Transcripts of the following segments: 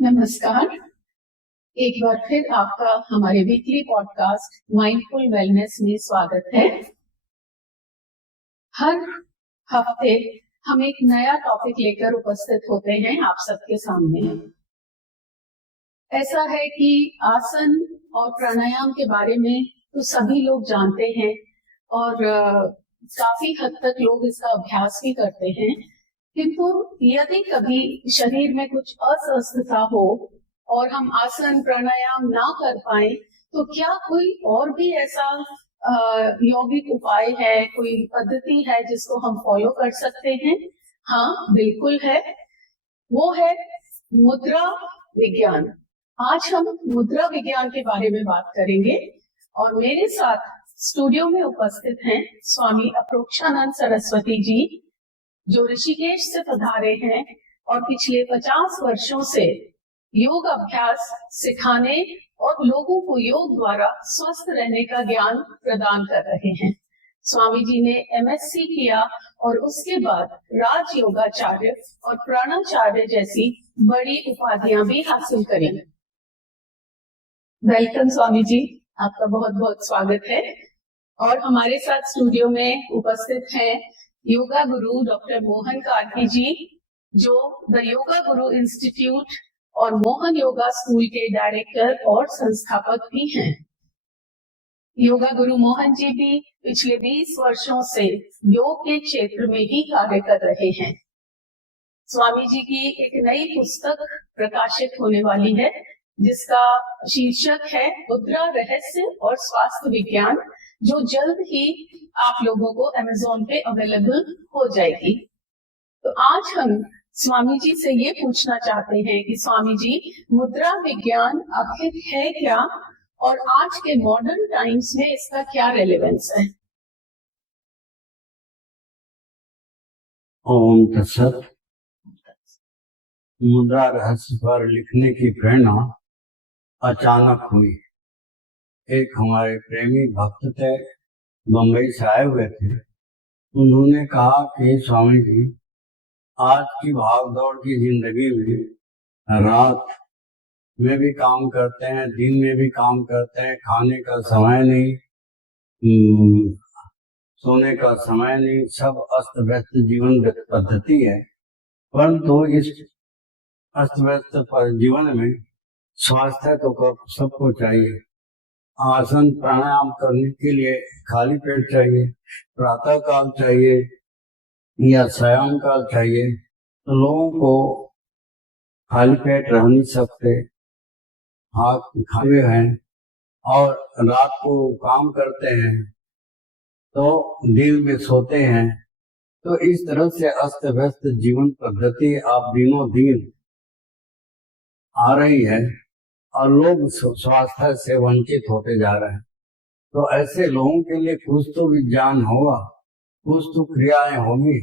नमस्कार। एक बार फिर आपका हमारे वीकली पॉडकास्ट माइंडफुल वेलनेस में स्वागत है। हर हफ्ते हम एक नया टॉपिक लेकर उपस्थित होते हैं आप सबके सामने। ऐसा है कि आसन और प्राणायाम के बारे में तो सभी लोग जानते हैं और काफी हद तक लोग इसका अभ्यास भी करते हैं, किंतु यदि कभी शरीर में कुछ अस्वस्थता हो और हम आसन प्राणायाम ना कर पाए तो क्या कोई और भी ऐसा यौगिक उपाय है, कोई पद्धति है जिसको हम फॉलो कर सकते हैं? हाँ, बिल्कुल है। वो है मुद्रा विज्ञान। आज हम मुद्रा विज्ञान के बारे में बात करेंगे और मेरे साथ स्टूडियो में उपस्थित हैं स्वामी अप्रोक्षानंद सरस्वती जी, जो ऋषिकेश से पधारे हैं और पिछले 50 वर्षों से योग अभ्यास सिखाने और लोगों को योग द्वारा स्वस्थ रहने का ज्ञान प्रदान कर रहे हैं। स्वामी जी ने MSc किया और उसके बाद राज योगाचार्य और प्राणाचार्य जैसी बड़ी उपाधियां भी हासिल करी। वेलकम स्वामी जी, आपका बहुत बहुत स्वागत है। और हमारे साथ स्टूडियो में उपस्थित हैं योगा गुरु डॉक्टर मोहन कार्की जी, जो द योगा गुरु इंस्टीट्यूट और मोहन योगा स्कूल के डायरेक्टर और संस्थापक भी हैं। योगा गुरु मोहन जी भी पिछले 20 वर्षों से योग के क्षेत्र में ही कार्य कर रहे हैं। स्वामी जी की एक नई पुस्तक प्रकाशित होने वाली है जिसका शीर्षक है मुद्रा रहस्य और स्वास्थ्य विज्ञान, जो जल्द ही आप लोगों को Amazon पे अवेलेबल हो जाएगी। तो आज हम स्वामी जी से ये पूछना चाहते हैं कि स्वामी जी, मुद्रा विज्ञान आखिर है क्या और आज के मॉडर्न टाइम्स में इसका क्या रेलेवेंस है? ओम तत्सत। मुद्रा रहस्य पर लिखने की प्रेरणा अचानक हुई। एक हमारे प्रेमी भक्त थे, बम्बई से आए हुए थे। उन्होंने कहा कि स्वामी जी, आज की भागदौड़ की जिंदगी में रात में भी काम करते हैं, दिन में भी काम करते हैं, खाने का समय नहीं, सोने का समय नहीं, सब अस्त व्यस्त जीवन पद्धति है। परंतु इस अस्त व्यस्त जीवन में स्वास्थ्य तो सबको चाहिए। आसन प्राणायाम करने के लिए खाली पेट चाहिए, प्रातः काल चाहिए या सायं काल चाहिए। तो लोगों को खाली पेट रह नहीं सकते, हाथ खाए हैं और रात को काम करते हैं तो दिन में सोते हैं। तो इस तरह से अस्त व्यस्त जीवन पद्धति आप दिनों दिन आ रही है और लोग स्वास्थ्य से वंचित होते जा रहे हैं। तो ऐसे लोगों के लिए कुछ तो विज्ञान होगा, कुछ तो क्रियाएं होंगी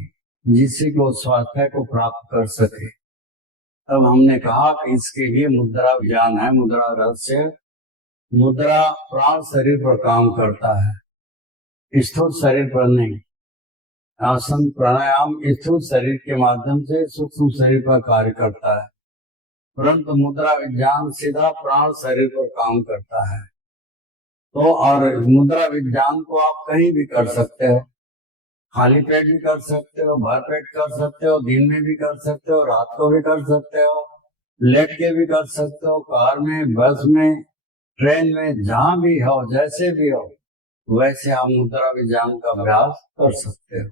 जिससे वो स्वास्थ्य को प्राप्त कर सके। तब हमने कहा कि इसके लिए मुद्रा विज्ञान है, मुद्रा रहस्य। मुद्रा प्राण शरीर पर काम करता है, स्थूल शरीर पर नहीं। आसन प्राणायाम स्थूल शरीर के माध्यम से सूक्ष्म शरीर पर कार्य करता है, परंतु मुद्रा विज्ञान सीधा प्राण शरीर पर काम करता है। तो और मुद्रा विज्ञान को आप कहीं भी कर सकते हो, खाली पेट भी कर सकते हो, भर पेट कर सकते हो, दिन में भी कर सकते हो, रात को भी कर सकते हो, लेट के भी कर सकते हो, कार में, बस में, ट्रेन में, जहां भी हो, जैसे भी हो, वैसे आप मुद्रा विज्ञान का अभ्यास कर सकते हो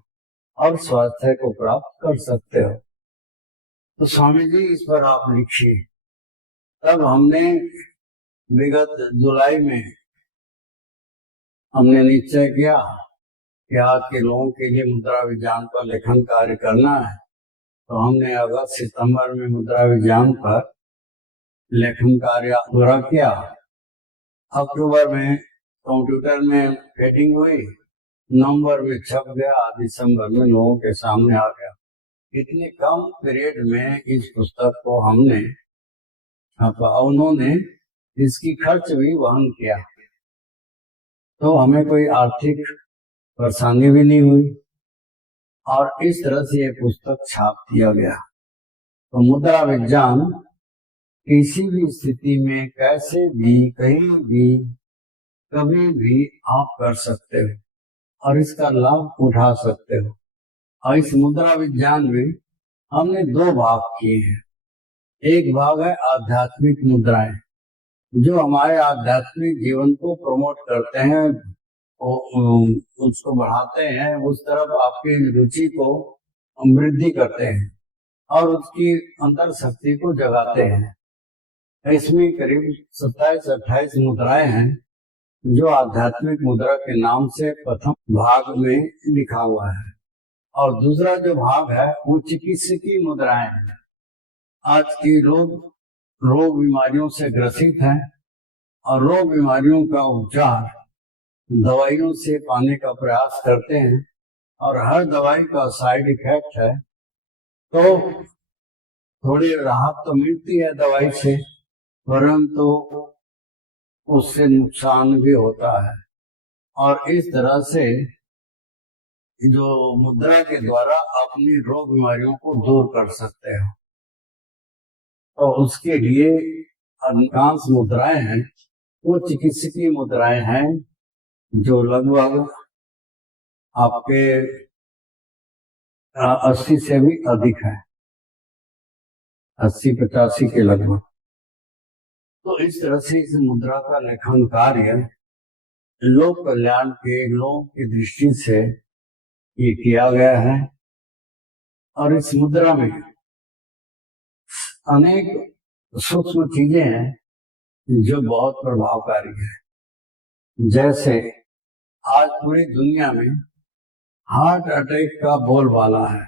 और स्वास्थ्य को प्राप्त कर सकते हो। तो स्वामी जी, इस पर आप लिखिए। तब हमने विगत जुलाई में हमने निश्चय किया कि आज के लोगों के लिए मुद्रा विज्ञान पर लेखन कार्य करना है। तो हमने अगस्त सितंबर में मुद्रा विज्ञान पर लेखन कार्य पूरा किया। अक्टूबर में कंप्यूटर में फेडिंग हुई, नवंबर में छप गया, दिसंबर में लोगों के सामने आ गया। इतने कम पीरियड में इस पुस्तक को हमने, उन्होंने इसकी खर्च भी वहन किया, तो हमें कोई आर्थिक परेशानी भी नहीं हुई और इस तरह से ये पुस्तक छाप दिया गया। तो मुद्रा विज्ञान किसी भी स्थिति में कैसे भी कहीं भी कभी भी आप कर सकते हो और इसका लाभ उठा सकते हो। और इस मुद्रा विज्ञान में हमने दो भाग किए हैं। एक भाग है आध्यात्मिक मुद्राएं, जो हमारे आध्यात्मिक जीवन को प्रमोट करते हैं, उसको बढ़ाते हैं, उस तरफ आपकी रुचि को वृद्धि करते हैं और उसकी अंतर शक्ति को जगाते हैं। इसमें करीब 27-28 मुद्राएं हैं, जो आध्यात्मिक मुद्रा के नाम से प्रथम भाग में लिखा हुआ है। और दूसरा जो भाग है वो चिकित्सकीय मुद्राएं हैं। आज के लोग रोग बीमारियों से ग्रसित हैं और रोग बीमारियों का उपचार दवाइयों से पाने का प्रयास करते हैं और हर दवाई का साइड इफेक्ट है, तो थोड़ी राहत तो मिलती है दवाई से, परंतु उससे नुकसान भी होता है। और इस तरह से जो मुद्रा के द्वारा अपनी रोग बीमारियों को दूर कर सकते हो, तो उसके लिए अधिकांश मुद्राएं हैं वो चिकित्सकीय मुद्राएं हैं, जो लगभग आपके 80 से भी अधिक है, 80-85 के लगभग। तो इस तरह से इस मुद्रा का लेखन कार्य लोक कल्याण के लोग की दृष्टि से ये किया गया है। और इस मुद्रा में अनेक सूक्ष्म चीजें हैं जो बहुत प्रभावकारी है। जैसे आज पूरी दुनिया में हार्ट अटैक का बोलबाला है।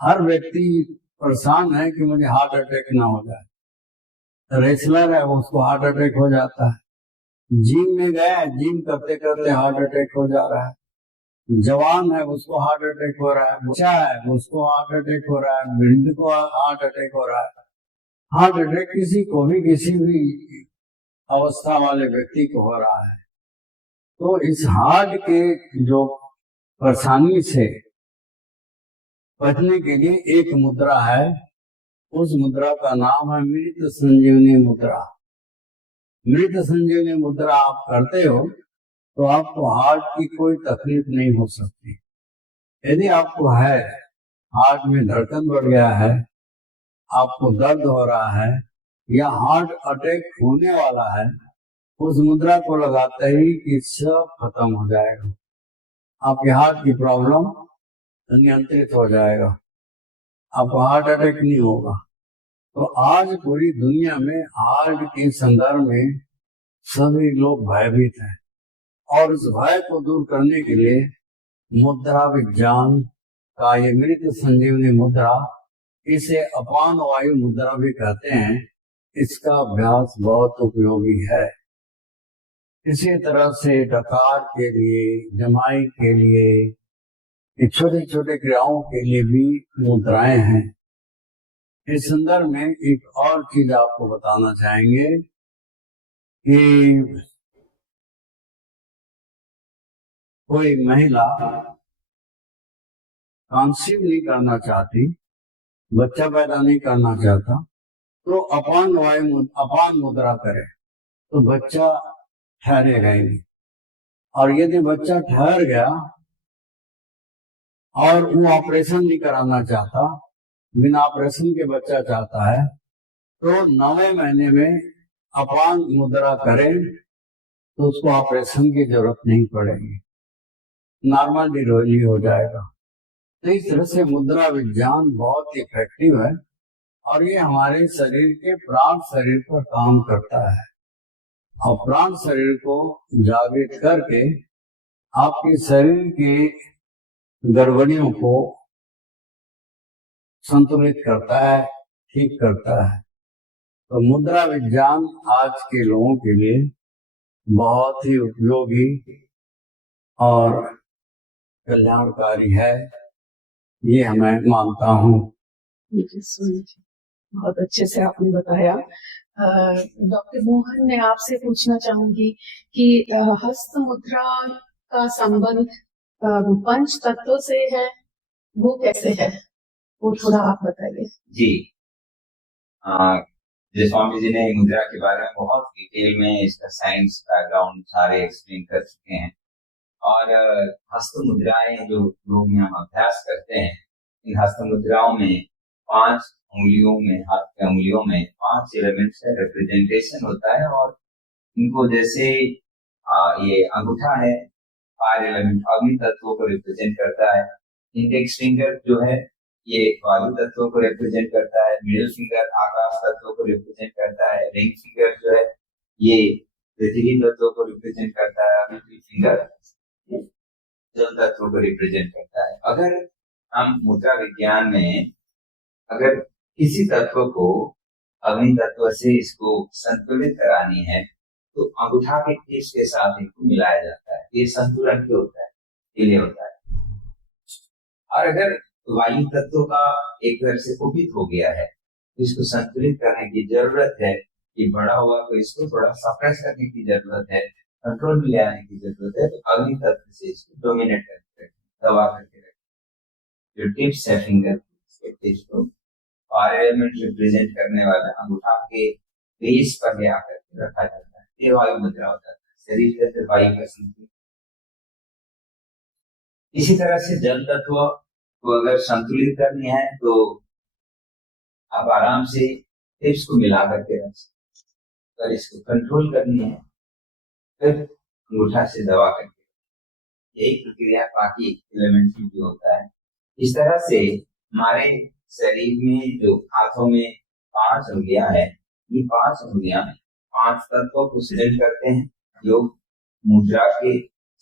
हर व्यक्ति परेशान है कि मुझे हार्ट अटैक ना हो जाए। रेसलर है, उसको हार्ट अटैक हो जाता है। जिम में गया, जिम करते करते हार्ट अटैक हो जा रहा है। जवान है, उसको हार्ट अटैक हो रहा है। बच्चा है, उसको हार्ट अटैक हो रहा है। वृद्ध को हार्ट अटैक हो रहा है। हार्ट अटैक किसी को भी, किसी भी अवस्था वाले व्यक्ति को हो रहा है। तो इस हार्ट के जो परेशानी से बचने के लिए एक मुद्रा है, उस मुद्रा का नाम है मृत संजीवनी मुद्रा। मृत संजीवनी मुद्रा आप करते हो तो आपको हार्ट की कोई तकलीफ नहीं हो सकती। यदि आपको है, हार्ट में धड़कन बढ़ गया है, आपको दर्द हो रहा है या हार्ट अटैक होने वाला है, उस मुद्रा को लगाते ही कि सब खत्म हो जाएगा। आपके हार्ट की प्रॉब्लम नियंत्रित हो जाएगा, आपको हार्ट अटैक नहीं होगा। तो आज पूरी दुनिया में हार्ट के संदर्भ में सभी लोग भयभीत हैं और उस भय को दूर करने के लिए मुद्रा विज्ञान का ये मृत संजीवनी मुद्रा, इसे अपान वायु मुद्रा भी कहते हैं, इसका अभ्यास बहुत उपयोगी है। इसी तरह से डकार के लिए, जमाई के लिए, छोटे छोटे क्रियाओं के लिए भी मुद्राएं हैं। इस संदर्भ में एक और चीज आपको बताना चाहेंगे कि कोई महिला कंसीव नहीं करना चाहती, बच्चा पैदा नहीं करना चाहता, तो अपान मुद्रा करे तो बच्चा ठहरेगा ही। और यदि बच्चा ठहर गया और वो ऑपरेशन नहीं कराना चाहता, बिना ऑपरेशन के बच्चा चाहता है, तो 9वें महीने में अपान मुद्रा करें तो उसको ऑपरेशन की जरूरत नहीं पड़ेगी, नॉर्मल डिलीवरी हो जाएगा। तो इस तरह से मुद्रा विज्ञान बहुत इफेक्टिव है और ये हमारे शरीर के प्राण शरीर पर काम करता है और प्राण शरीर को जागृत करके आपके शरीर की गड़बड़ियों को संतुलित करता है, ठीक करता है। तो मुद्रा विज्ञान आज के लोगों के लिए बहुत ही उपयोगी और कल्याणकारी है, ये मैं मानता हूँ। बहुत अच्छे से आपने बताया। डॉक्टर मोहन, मैं आपसे पूछना चाहूंगी कि हस्त मुद्रा का संबंध पंच तत्वों से है, वो कैसे है, वो थोड़ा आप बताइए। जी, जय स्वामी जी ने मुद्रा के बारे में बहुत डिटेल में इसका साइंस बैकग्राउंड सारे एक्सप्लेन कर चुके हैं। और हस्त मुद्राएं जो योग में हम अभ्यास करते हैं, इन हस्त मुद्राओं में 5 उंगलियों में, हाथ की उंगलियों में 5 एलिमेंट्स का रिप्रेजेंटेशन होता है। और इनको जैसे ये अंगूठा है, फायर एलिमेंट अग्नि तत्वों को रिप्रेजेंट करता है। इंडेक्स फिंगर जो है ये वायु तत्वों को रिप्रेजेंट करता है। मिडिल फिंगर आकाश तत्वों को रिप्रेजेंट करता है। रिंग फिंगर जो है ये पृथ्वी तत्वों को रिप्रेजेंट करता है। मिडिल फिंगर जल तत्वों को रिप्रेजेंट करता है। अगर हम मुद्रा विज्ञान में अगर किसी तत्व को अग्नि तत्व से इसको संतुलित करानी है तो अंगूठा के टिप्स के साथ इनको मिलाया जाता है। ये संतुलन के होता है, के लिए होता है। और अगर वायु तत्व का एक तरह से कुपित हो गया है तो इसको संतुलित करने की जरूरत है। ये बड़ा हुआ तो इसको थोड़ा सप्रेस करने की जरूरत है, कंट्रोल में ले आने की जरूरत है। तो अग्नि तत्व से इसको डोमिनेट करके रखें, दबा करके रखें। जो टिप्स है फिंगर टिप्स को फायर एलिमेंट रिप्रेजेंट करने वाला अंगूठा के बेस पर ले आकर के रखा जाता है। ये वायु मुद्रा होता है, शरीर के अंदर वायु का संतुलन। इसी तरह से जल तत्व को अगर संतुलित करनी है तो आप आराम से टिप्स को मिला करके रख सकते। अगर इसको कंट्रोल करनी है फिर अंगूठा से दबा करके, यही प्रक्रिया बाकी एलिमेंट्स में भी होता है। इस तरह से हमारे शरीर में जो हाथों में 5 उंगलियां हैं, ये 5 उंगलियां 5 तत्वों को सृजन करते हैं। योग मुद्रा के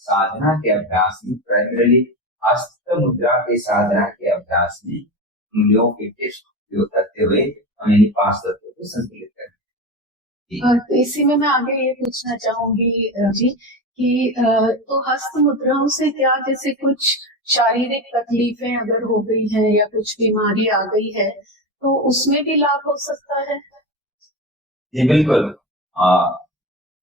साधना के अभ्यास में प्राइमरीली हस्त मुद्रा के साधना के अभ्यास में उंगलियों के टिप्स का उपयोग करते हुए हम इन 5 तत्वों को संतुलित करते हैं। तो इसी में मैं आगे ये पूछना चाहूंगी जी कि तो हस्त मुद्राओं से क्या जैसे कुछ शारीरिक तकलीफें अगर हो गई है या कुछ बीमारी आ गई है तो उसमें भी लाभ हो सकता है? जी बिल्कुल।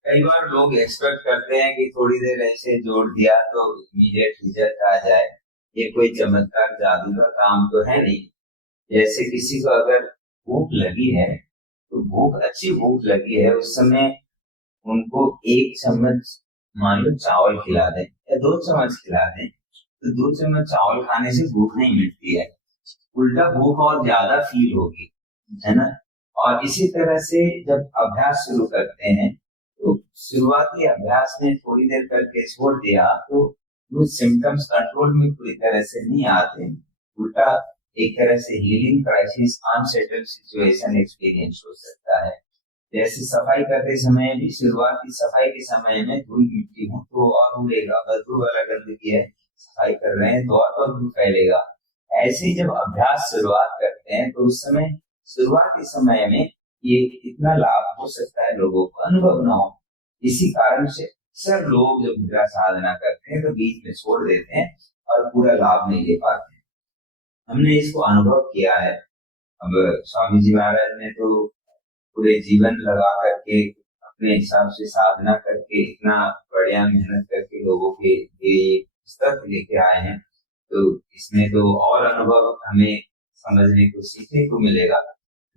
कई बार लोग एक्सपेक्ट करते हैं कि थोड़ी देर ऐसे जोड़ दिया तो इमीडिएट रिजल्ट आ जाए। ये कोई चमत्कार जादू का काम तो है नहीं। जैसे किसी को अगर भूख लगी है तो अच्छी भूख लगी है, उस समय उनको 1 चम्मच मान लो चावल खिला दें या 2 चम्मच खिला दें तो 2 चम्मच चावल खाने से भूख नहीं मिटती है, उल्टा भूख और ज्यादा फील होगी, है ना। और इसी तरह से जब अभ्यास शुरू करते हैं तो शुरुआती अभ्यास में थोड़ी देर करके छोड़ दिया तो वो सिम्टम्स कंट्रोल में पूरी तरह से नहीं आते, उल्टा एक तरह से healing crisis, unsettled situation experience हो सकता है। जैसे सफाई करते समय भी शुरुआती सफाई के समय में धूल मिट्टी हो तो और उड़ेगा, बदबू वाला गंदगी है, सफाई कर रहे हैं तो और बदबू फैलेगा। ऐसे ही जब अभ्यास शुरुआत करते हैं तो उस समय शुरुआती समय में ये इतना लाभ हो सकता है लोगों को अनुभव न हो। इसी कारण से अक्सर लोग जब मुद्रा साधना करते हैं तो बीच में छोड़ देते हैं और पूरा लाभ नहीं ले पाते हैं। हमने इसको अनुभव किया है। अब स्वामी जी महाराज ने तो पूरे जीवन लगा करके अपने हिसाब से साधना करके इतना बढ़िया मेहनत करके लोगों के लिए पुस्तक लेके आए हैं, तो इसमें तो और अनुभव हमें समझने को, सीखने को मिलेगा।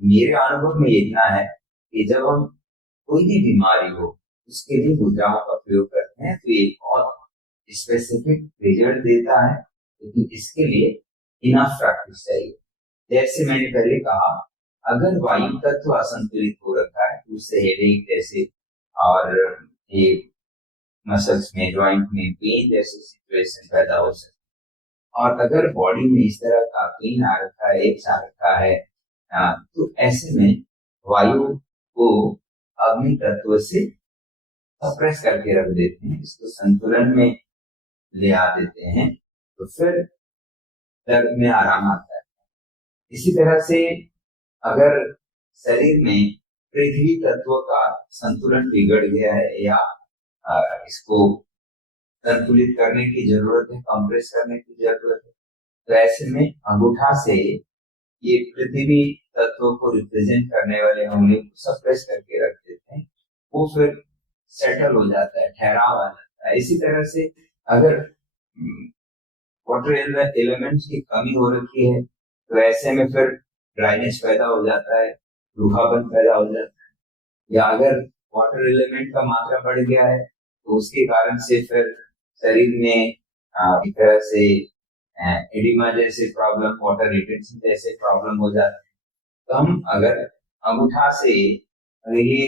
मेरे अनुभव में इतना है कि जब हम कोई भी बीमारी हो उसके लिए मुद्राओं का प्रयोग करते हैं तो ये बहुत स्पेसिफिक रिजल्ट देता है, लेकिन इसके लिए इनफ प्रैक्टिस चाहिए। जैसे मैंने पहले कहा, अगर वायु तत्व असंतुलित हो रखा है तो उससे हेडेक जैसे और ये मसल्स में, जॉइंट में पेन जैसे सिचुएशन पैदा हो सकती है। और अगर बॉडी में इस तरह का पेन आ रखा है, एक आ रखा है, तो ऐसे में वायु को अग्नि तत्व से सप्रेस करके रख देते हैं, इसको संतुलन में ले आ देते हैं, तो फिर दर्द में आराम आता है। इसी तरह से अगर शरीर में पृथ्वी तत्व का संतुलन बिगड़ गया है या इसको संतुलित करने की जरूरत है, कंप्रेस करने की जरूरत है, तो ऐसे में अंगूठा से ये पृथ्वी तत्व को रिप्रेजेंट करने वाले उंगलियों को सप्रेस करके रख देते हैं, वो फिर सेटल हो जाता है, ठहराव आ जाता है। इसी तरह से अगर वाटर एलिमेंट्स की कमी हो रखी है तो ऐसे में फिर ड्राइनेस पैदा हो जाता है, रूखापन पैदा हो जाता है। या अगर वाटर एलिमेंट का मात्रा बढ़ गया है तो उसके कारण से फिर शरीर में एक तरह से एडिमा जैसे प्रॉब्लम, वाटर रिटेंशन जैसे प्रॉब्लम हो जाते हैं। तो हम अगर अंगूठा से अगर ये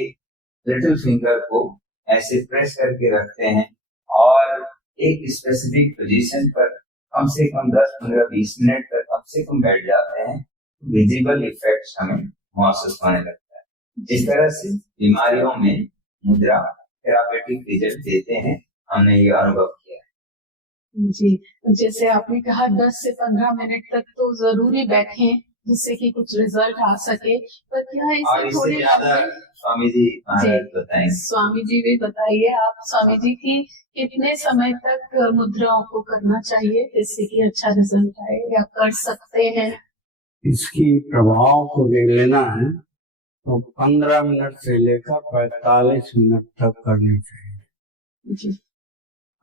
लिटिल फिंगर को ऐसे प्रेस करके रखते हैं और एक स्पेसिफिक पोजीशन पर कम से कम 10, 15, 20 मिनट तक कम से कम बैठ जाते हैं, विजिबल इफेक्ट हमें महसूस होने लगता है। इस तरह से बीमारियों में मुद्रा थेरापेटिक रिजल्ट देते हैं, हमने ये अनुभव किया है। जी, जैसे आपने कहा 10 से 15 मिनट तक तो जरूरी बैठें जिससे कि कुछ रिजल्ट आ सके, पर क्या और इससे इससे थोड़ी ज्यादा स्वामी जी महाराज बताएंगे। स्वामी जी भी बताइए आप स्वामी जी की कितने समय तक मुद्राओं को करना चाहिए जिससे कि अच्छा रिजल्ट आए, या कर सकते हैं? इसकी प्रभाव को देख लेना है तो 15 मिनट से लेकर 45 मिनट तक करनी चाहिए। जी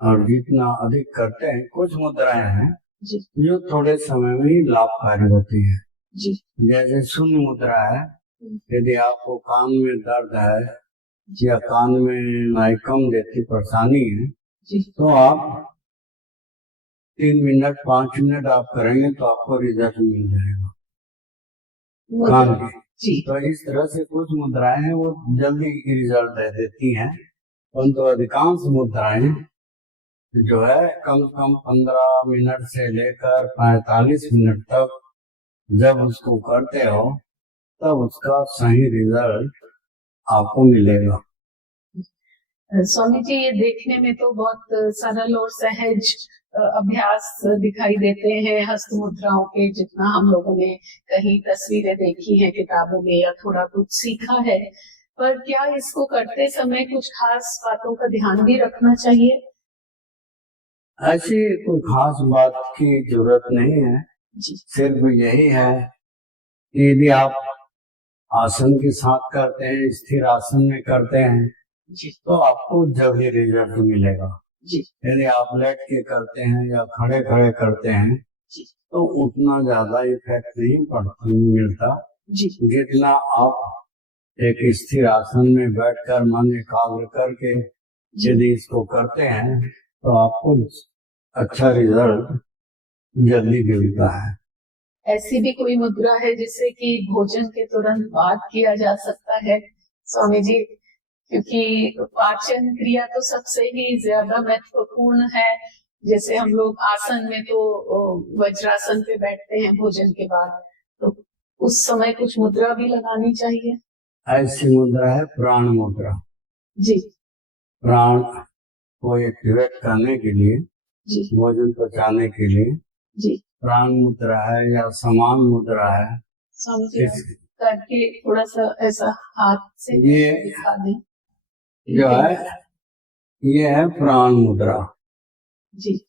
और जितना अधिक करते हैं, कुछ मुद्राएं हैं जी जो थोड़े समय में ही लाभकारी होती है। जी जैसे शून्य मुद्रा है, यदि आपको कान में दर्द है या कान में नाइकम जैसी परेशानी है जी तो आप 3 मिनट 5 मिनट आप करेंगे तो आपको रिजल्ट मिल जाएगा कान मुद्रा के। जी तो इस तरह से कुछ मुद्राएं हैं वो जल्दी रिजल्ट दे देती हैं, परंतु अधिकांश मुद्राएं जो है कम से कम 15 मिनट से लेकर 45 मिनट तक जब उसको करते हो तब उसका सही रिजल्ट आपको मिलेगा। स्वामी जी, ये देखने में तो बहुत सरल और सहज अभ्यास दिखाई देते हैं हस्त मुद्राओं के, जितना हम लोगों ने कहीं तस्वीरें देखी हैं किताबों में या थोड़ा कुछ सीखा है, पर क्या इसको करते समय कुछ खास बातों का ध्यान भी रखना चाहिए? ऐसी कोई खास बात की जरूरत नहीं है, जी सिर्फ यही है कि यदि आप आसन के साथ करते हैं, स्थिर आसन में करते हैं जी तो आपको जल्दी रिजल्ट मिलेगा। जी यदि आप लेट के करते हैं या खड़े खड़े करते हैं जी तो उतना ज्यादा इफेक्ट नहीं मिलता जी जितना आप एक स्थिर आसन में बैठकर मन एकाग्र करके यदि इसको करते हैं तो आपको अच्छा रिजल्ट जल्दी मिलता है। ऐसी भी कोई मुद्रा है जिससे कि भोजन के तुरंत बाद किया जा सकता है स्वामी जी? क्योंकि पाचन क्रिया तो सबसे ही ज्यादा महत्वपूर्ण है। जैसे हम लोग आसन में तो वज्रासन पे बैठते हैं भोजन के बाद, तो उस समय कुछ मुद्रा भी लगानी चाहिए। ऐसी मुद्रा है प्राण मुद्रा। जी प्राण को एक्टिवेट करने के लिए, जी भोजन पचाने के लिए जी प्राण मुद्रा है या समान मुद्रा है। स्वामी जी, करके थोड़ा सा ऐसा हाथ से ये दिखा दें। जो है ये है प्राण मुद्रा। जी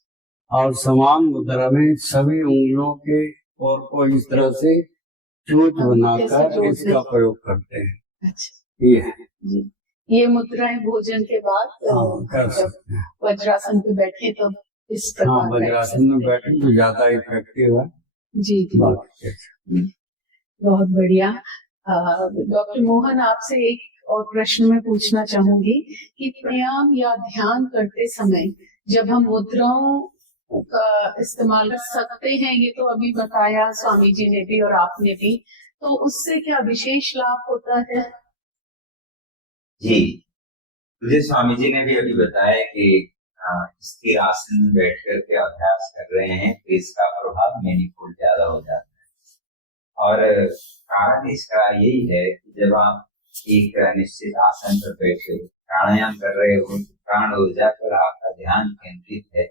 और समान मुद्रा में सभी उंगलियों के और को इस तरह से चोट बनाकर इसका प्रयोग करते हैं। अच्छा ये है। जी, ये मुद्राएं भोजन के बाद कर जब सकते हैं। वज्रासन पे बैठे तो इस हाँ, प्रकार बैठ वज्रासन में सकते हैं। बैठे तो ज्यादा इफेक्टिव है। जी जी बाकी बहुत बढ़िया। डॉक्टर मोहन, आपसे एक और प्रश्न मैं पूछना चाहूंगी कि प्राणायाम या ध्यान करते समय जब हम मुद्राओं का इस्तेमाल कर सकते हैं, ये तो अभी बताया स्वामी जी ने भी और आपने भी, तो उससे क्या विशेष लाभ होता है? जी, मुझे स्वामी जी ने भी अभी बताया कि स्थिर आसन में बैठ करके अभ्यास कर रहे हैं तो इसका प्रभाव मैनीफोल्ड ज्यादा हो जाता है। और कारण इसका यही है कि जब आप एक निश्चित आसन पर बैठे प्राणायाम कर रहे हो, प्राण ऊर्जा पर आपका ध्यान केंद्रित है,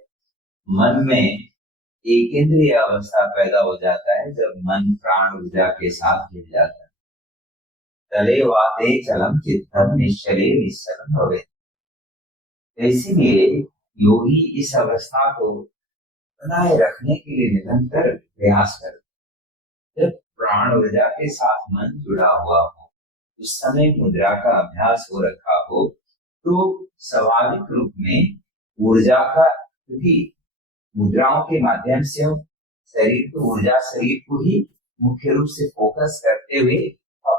मन में एक केंद्रीय अवस्था पैदा हो जाता है जब मन प्राण ऊर्जा के साथ जुड़ जाता है। तले वाते चलम चित्तम निश्चले निश्चलम भवे। इसीलिए योगी इस अवस्था को बनाए रखने के लिए निरंतर प्रयास करते। जब प्राण ऊर्जा के साथ मन जुड़ा हुआ हो, उस समय मुद्रा का अभ्यास हो रखा हो, तो स्वाभाविक रूप में ऊर्जा का, क्योंकि मुद्राओं के माध्यम से हम शरीर को, ऊर्जा शरीर को ही मुख्य रूप से फोकस करते हुए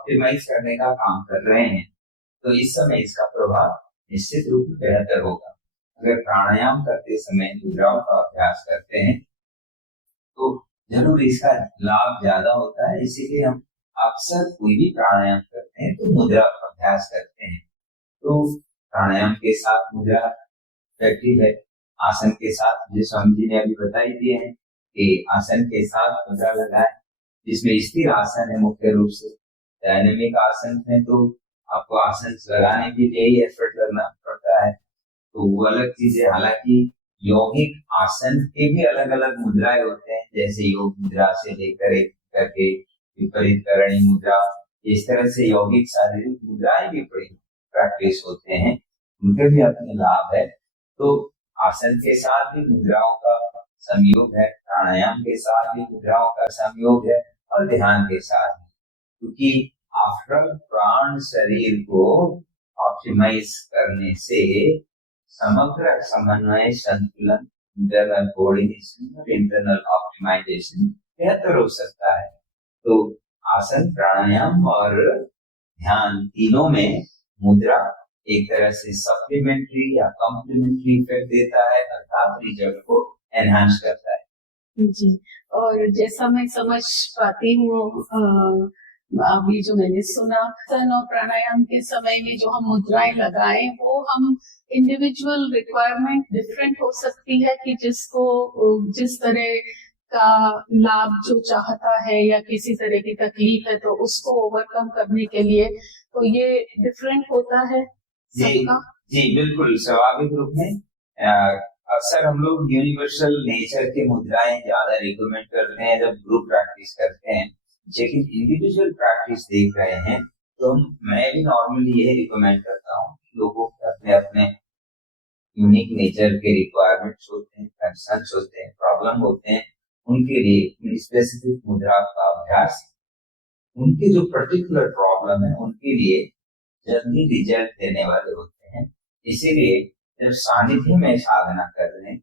ऑप्टिमाइज करने का काम कर रहे हैं तो इस समय इसका प्रभाव निश्चित रूप में बेहतर होगा। अगर प्राणायाम करते समय मुद्राओं का अभ्यास करते हैं तो जरूर इसका लाभ ज्यादा होता है। इसीलिए हम अक्सर कोई भी प्राणायाम करते हैं तो मुद्रा अभ्यास करते हैं। तो प्राणायाम के साथ मुद्रा इफेक्टिव है। आसन के साथ जो स्वामी जी ने अभी बताई दिए हैं कि आसन के साथ मुद्रा लगाए, जिसमें स्थिर आसन है मुख्य रूप से। डायनेमिक आसन है तो आपको आसन लगाने के लिए ही एफर्ट करना पड़ता है, तो वो अलग चीज है। हालांकि यौगिक आसन के भी अलग अलग मुद्राएं होते हैं, जैसे योग मुद्रा से लेकर एक करके विपरीत करणी मुद्रा, इस तरह से यौगिक शारीरिक मुद्राएं भी बड़ी प्रैक्टिस होते हैं, उनके भी अपने लाभ है। तो आसन के साथ भी मुद्राओं का संयोग है, प्राणायाम के साथ भी मुद्राओं का संयोग है, और ध्यान के साथ भी, क्योंकि आफ्टर प्राण शरीर को ऑप्टिमाइज करने से समग्र समन्वय, संतुलन, इंटरनल कोऑर्डिनेशन और इंटरनल ऑप्टिमाइजेशन बेहतर हो सकता है। तो आसन, प्राणायाम और ध्यान तीनों में मुद्रा एक तरह से सप्लीमेंट्री या कॉम्प्लीमेंट्री इफेक्ट देता है, अर्थात रिजल्ट को एनहांस करता है। जी, और जैसा मैं समझ पाती हूँ, अभी जो मैंने सुना, आसन और प्राणायाम के समय में जो हम मुद्राएं लगाएं वो हम इंडिविजुअल रिक्वायरमेंट डिफरेंट हो सकती है कि जिसको जिस तरह का लाभ जो चाहता है या किसी तरह की तकलीफ है तो उसको ओवरकम करने के लिए, तो ये डिफरेंट होता है सबका। जी बिल्कुल, स्वाभाविक रूप में अक्सर हम लोग यूनिवर्सल नेचर के मुद्राएं ज्यादा रिकमेंड करते हैं जब ग्रुप प्रैक्टिस करते हैं, लेकिन इंडिविजुअल प्रैक्टिस देख रहे हैं तो मैं भी नॉर्मली यही रिकमेंड करता हूँ लोगों के अपने अपने यूनिक नेचर के रिक्वायरमेंट्स होते हैं, कंसर्न्स होते हैं, प्रॉब्लम होते हैं, उनके लिए स्पेसिफिक मुद्रा का अभ्यास उनके जो पर्टिकुलर प्रॉब्लम है उनके लिए जल्दी रिजल्ट देने वाले होते हैं। इसीलिए जब सानिध्य में साधना कर रहे हैं,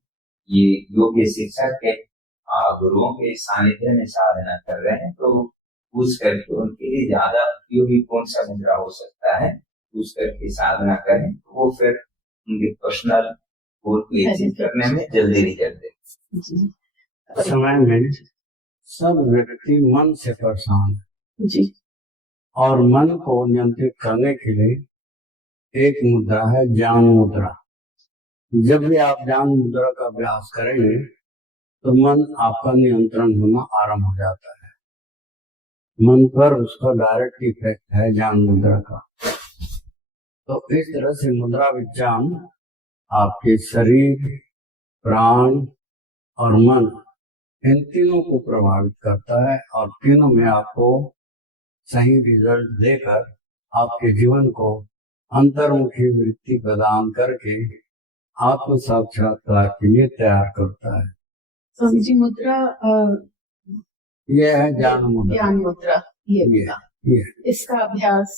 ये योग शिक्षक के गुरुओं के सानिध्य में साधना कर रहे हैं, तो पूछ करके उनके लिए ज्यादा उपयोगी कौन सा मुद्रा हो सकता है, पूछ करके साधना करें तो वो फिर उनके पर्सनल गोल को अचीव करने में जल्दी रिजल्ट दें। समय में सब व्यक्ति मन से परेशान है जी, और मन को नियंत्रित करने के लिए एक मुद्रा है ज्ञान मुद्रा। जब भी आप ज्ञान मुद्रा का अभ्यास करेंगे तो मन आपका नियंत्रण होना आरंभ हो जाता है। मन पर उसका डायरेक्ट इफेक्ट है ज्ञान मुद्रा का। तो इस तरह से मुद्रा विज्ञान आपके शरीर, प्राण और मन, इन तीनों को प्रभावित करता है और तीनों में आपको सही रिजल्ट देकर आपके जीवन को अंतर्मुखी वृत्ति प्रदान करके आत्म साक्षात्कार के लिए तैयार करता है। स्वामी जी, मुद्रा यह है ज्ञान मुद्रा। ज्ञान मुद्रा, ये इसका अभ्यास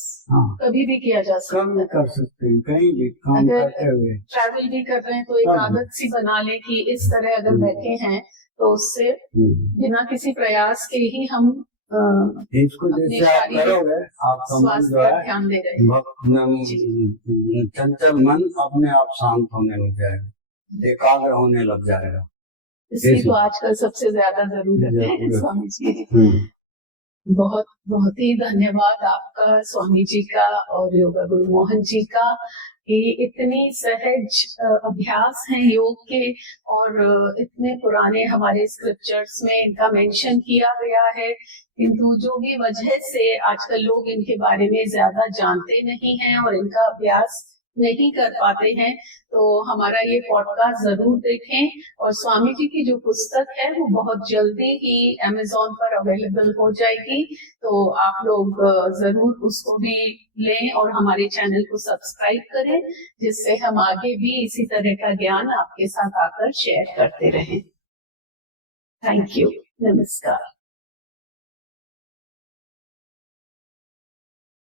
कभी भी किया जा सकता है, कर सकते हैं, कहीं भी काम करते हुए, ट्रैवल भी कर रहे हैं तो एक आदत सी बना ले कि इस तरह अगर बैठे हैं तो उससे बिना किसी प्रयास के ही हम इसको जैसे आप करोगे आपका मन जो है ध्यान दे रहे, चंचल मन अपने आप शांत होने लग जाएगा, एकाग्र होने लग जाएगा। इसकी तो आजकल सबसे ज्यादा जरूरत है स्वामी जी। बहुत बहुत ही धन्यवाद आपका स्वामी जी का और योगा गुरु मोहन जी का। ये इतनी सहज अभ्यास है योग के और इतने पुराने हमारे स्क्रिप्चर्स में इनका मेंशन किया गया है, किंतु जो भी वजह से आजकल लोग इनके बारे में ज्यादा जानते नहीं हैं और इनका अभ्यास नहीं कर पाते हैं, तो हमारा ये पॉडकास्ट जरूर देखें। और स्वामी जी की जो पुस्तक है वो बहुत जल्दी ही अमेज़न पर अवेलेबल हो जाएगी, तो आप लोग जरूर उसको भी लें और हमारे चैनल को सब्सक्राइब करें, जिससे हम आगे भी इसी तरह का ज्ञान आपके साथ आकर शेयर करते रहें। थैंक यू, नमस्कार।